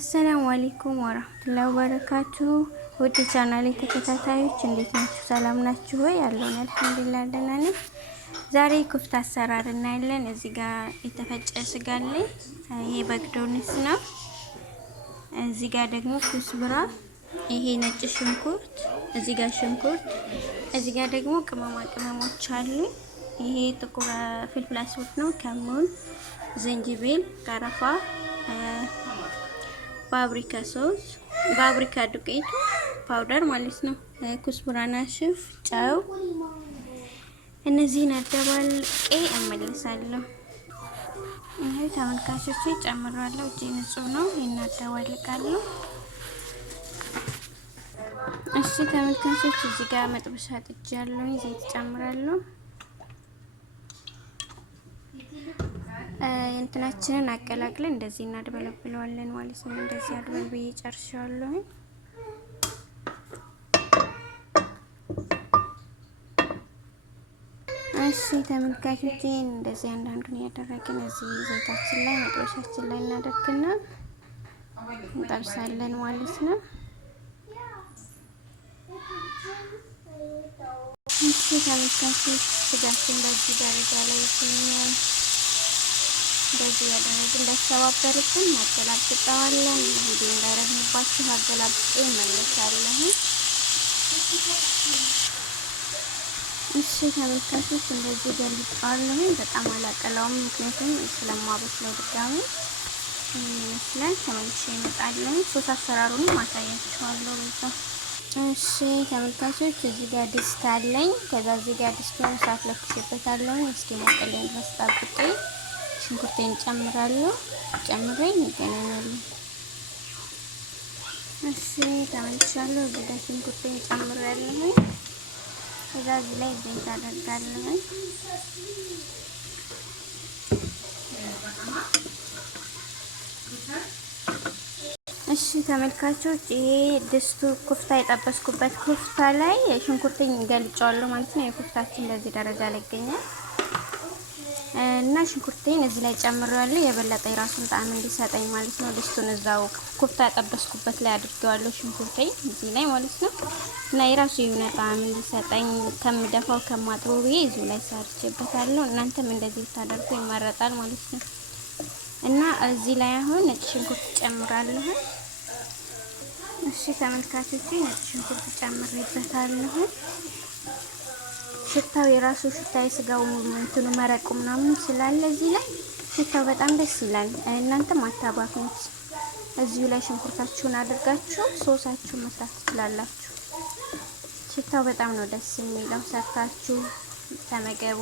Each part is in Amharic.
አሰላሙ አለይኩም ወራህመቱላሂ ወበረካቱ። ውድ ቻናሌ ተከታታዮች እንዴት ናችሁ? ሰላም ናችሁ ወይ? ያለውን አልሐምዱሊላህ ደህና ነኝ። ዛሬ ኩፍታ አሰራር እናያለን። እዚህ ጋር የተፈጨ ስጋ አለኝ። ይሄ በግዶንስ ነው። እዚህ ጋር ደግሞ ኩስብራ፣ ይሄ ነጭ ሽንኩርት፣ እዚህ ጋር ሽንኩርት፣ እዚህ ጋር ደግሞ ቅመማ ቅመሞች አሉ። ይሄ ጥቁር ፍልፍል አስወድ ነው። ከሙን፣ ዝንጅብል፣ ቀረፋ፣ ፋብሪካ ሶስ፣ ፋብሪካ ዱቄት ፓውደር ማለት ነው። ኩስቡራና ሽፍ፣ ጨው፣ እነዚህን አደባልቄ እመልሳለሁ። ይሄ ተመልካቾቼ ጨምራለሁ። እጄ ንጹህ ነው። እናደባልቃለሁ። እሺ ተመልካቾች እዚህ ጋር መጥበሻ ጥጃለሁ። ዘይት ጨምራለሁ። እንትናችንን አቀላቅለን እንደዚህ እናድበለብለዋለን ማለት ነው። እንደዚህ አድበልብዬ ጨርሻለሁ። እሺ ተመልካቾቼ እንደዚህ አንዳንዱን ያደረግን እዚህ ዘይታችን ላይ መጥበሻችን ላይ እናደርግና እንጠብሳለን ማለት ነው። እሺ ተመልካቾች ስጋችን በዚህ ደረጃ ላይ ይገኛል። እንደዚህ ያደረግን እንዳይሰባበርብን እናገላብጠዋለን። ቪዲዮ እንዳይረዝምባችሁ አገላብጬ እመለሳለሁ። እሺ ተመልካቾች እንደዚህ ገልብጠዋለሁ። በጣም አላቀላውም፣ ምክንያቱም ስለማበስለው ድጋሚ ይመስላል። ተመልሼ እመጣለሁ። ሶስ አሰራሩንም አሳያችኋለሁ በዛ። እሺ ተመልካቾች እዚህ ጋር ድስት አለኝ። ከዛ እዚህ ጋር ድስቱን እሳት ለኩሼበታለሁ። እስኪ ሞቅልኝ ድረስ ጠብቄ ሽንኩርቴን ጨምራለሁ። ጨምሬ እንገናኛለን። እሺ ተመልሻለሁ። እዚህ ጋር ሽንኩርቴን ጨምራለሁ። ከዛ እዚህ ላይ ዘይት አደርጋለሁ። እሺ ተመልካቾች ይሄ ድስቱ ኩፍታ የጠበስኩበት ኩፍታ ላይ ሽንኩርቴን ገልጫለሁ ማለት ነው። የኩፍታችን በዚህ ደረጃ ላይ ይገኛል እና ሽንኩርቴን እዚህ ላይ ጨምሬዋለሁ። የበለጠ የራሱን ጣዕም እንዲሰጠኝ ማለት ነው። ድስቱን እዛው ኩፍታ የጠበስኩበት ላይ አድርጌዋለሁ ሽንኩርቴን እዚህ ላይ ማለት ነው። እና የራሱ የሆነ ጣዕም እንዲሰጠኝ ከምደፋው ከማጥበው ብዬ እዚሁ ላይ ሰርቼበታለሁ። እናንተም እንደዚህ ብታደርጉ ይመረጣል ማለት ነው። እና እዚህ ላይ አሁን ነጭ ሽንኩርት ጨምራለሁ። እሺ ተመልካቾቼ ነጭ ሽንኩርት ጨምሬበታለሁ። ሽታው የራሱ ሽታ የስጋው እንትኑ መረቁ ምናምን ስላለ እዚህ ላይ ሽታው በጣም ደስ ይላል። እናንተም አታባክኑት። እዚሁ ላይ ሽንኩርታችሁን አድርጋችሁ ሶሳችሁን መስራት ትችላላችሁ። ሽታው በጣም ነው ደስ የሚለው። ሰርታችሁ ተመገቡ።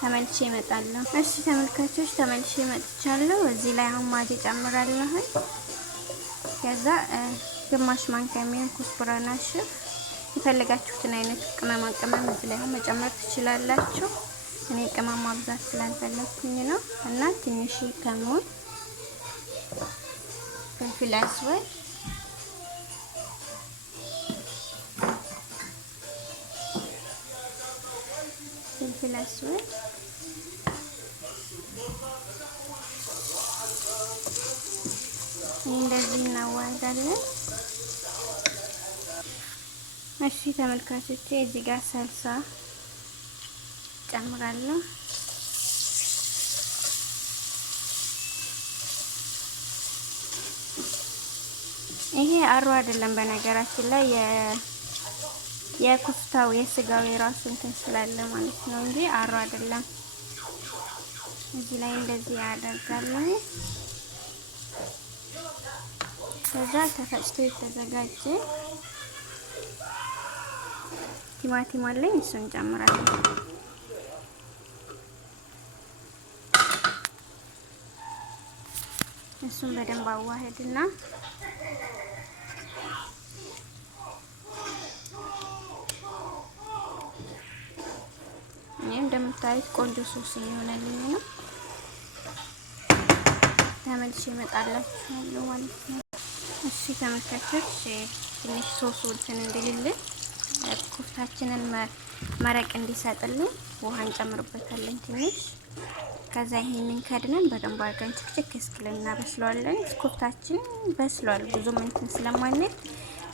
ተመልሼ እመጣለሁ። እሺ ተመልካቾች ተመልሼ መጥቻለሁ። እዚህ ላይ አሁን ማጂ ጨምራለሁ። ከዛ ግማሽ ማንኪያ የሚሆን ኩስቡራና ሽፍ የፈለጋችሁትን አይነት ቅመማ ቅመም እዚህ ላይ መጨመር ትችላላችሁ። እኔ ቅመም ማብዛት ስላልፈለኩኝ ነው። እና ትንሽ ከሙን፣ ፍልፍል አስወድ፣ ፍልፍል አስወድ፣ እንደዚህ እናዋህዳለን። እሺ ተመልካቾቼ እዚህ ጋር ሰልሳ ጨምራለሁ። ይሄ አሮ አይደለም በነገራችን ላይ የኩፍታው የስጋው የራሱ እንትን ስላለ ማለት ነው እንጂ አሮ አይደለም። እዚህ ላይ እንደዚህ ያደርጋለሁ። ከዛ ተፈጭቶ የተዘጋጀ ቲማቲም አለኝ፣ እሱን ጨምራለሁ። እሱን በደንብ አዋህድና እንደምታዩት ቆንጆ ሶስ እየሆነልኝ ነው። ተመልሼ እመጣላችኋለሁ ማለት ነው። እሺ ተመልካቾች ትንሽ ሶሱ እንትን እንዲልልን ኩፍታችንን መረቅ እንዲሰጥልን ውሃ እንጨምርበታለን ትንሽ ከዛ ይሄንን ከድነን በደንብ አድርገን ችክችክ እስኪለን እናበስለዋለን። ኩፍታችን በስሏል ብዙም እንትን ስለማንል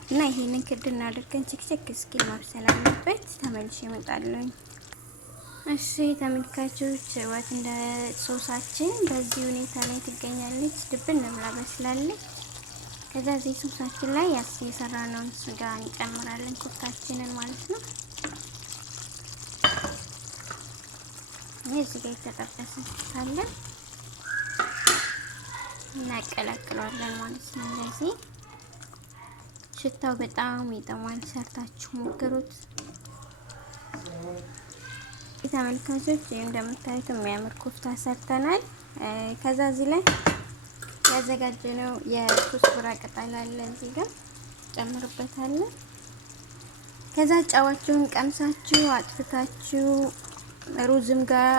እና ይሄንን ክድና አድርገን ችክችክ እስኪል ማብሰል አለበት። ተመልሼ እመጣለሁ። እሺ ተመልካቾች ወጥ እንደ ሶሳችን በዚህ ሁኔታ ላይ ትገኛለች። ድብን ብላ በስላለች። ከዛ እዚህ ሶሳችን ላይ የሰራነውን ስጋ እንጨምራለን፣ ኩፍታችንን ማለት ነው። እዚህ ጋር የተጠበሰ ካለ እናቀላቅለዋለን ማለት ነው። እንደዚህ ሽታው በጣም ይጠማል። ሰርታችሁ ሞክሩት ተመልካቾች። እንደምታዩት የሚያምር ኩፍታ ሰርተናል። ከዛ እዚህ ላይ ያዘጋጀነው የኩስኩራ ቅጠል አለ፣ እዚህ ጋር ጨምርበታለን። ከዛ ጫዋችሁን ቀምሳችሁ አጥፍታችሁ ሩዝም ጋር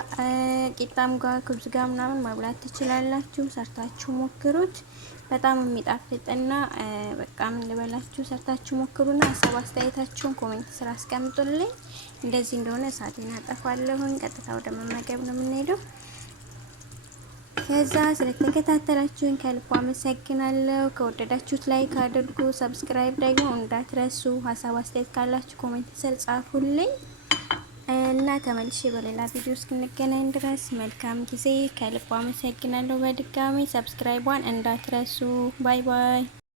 ቂጣም ጋር ክብዝ ጋር ምናምን መብላት ትችላላችሁ። ሰርታችሁ ሞክሩት። በጣም የሚጣፍጥና በቃ ምን ልበላችሁ፣ ሰርታችሁ ሞክሩና ሀሳብ አስተያየታችሁን ኮሜንት ስራ አስቀምጡልኝ። እንደዚህ እንደሆነ እሳቴን አጠፋለሁኝ። ቀጥታ ወደ መመገብ ነው የምንሄደው። ከዛ ስለተከታተላችሁኝ ከልብ አመሰግናለሁ። ከወደዳችሁት ላይክ አድርጉ፣ ሰብስክራይብ ደግሞ እንዳትረሱ። ሀሳብ አስተያየት ካላችሁ ኮሜንት ስር ጻፉልኝ እና ተመልሼ በሌላ ቪዲዮ እስክንገናኝ ድረስ መልካም ጊዜ። ከልብ አመሰግናለሁ። በድጋሚ ሰብስክራይቧን እንዳትረሱ። ባይ ባይ።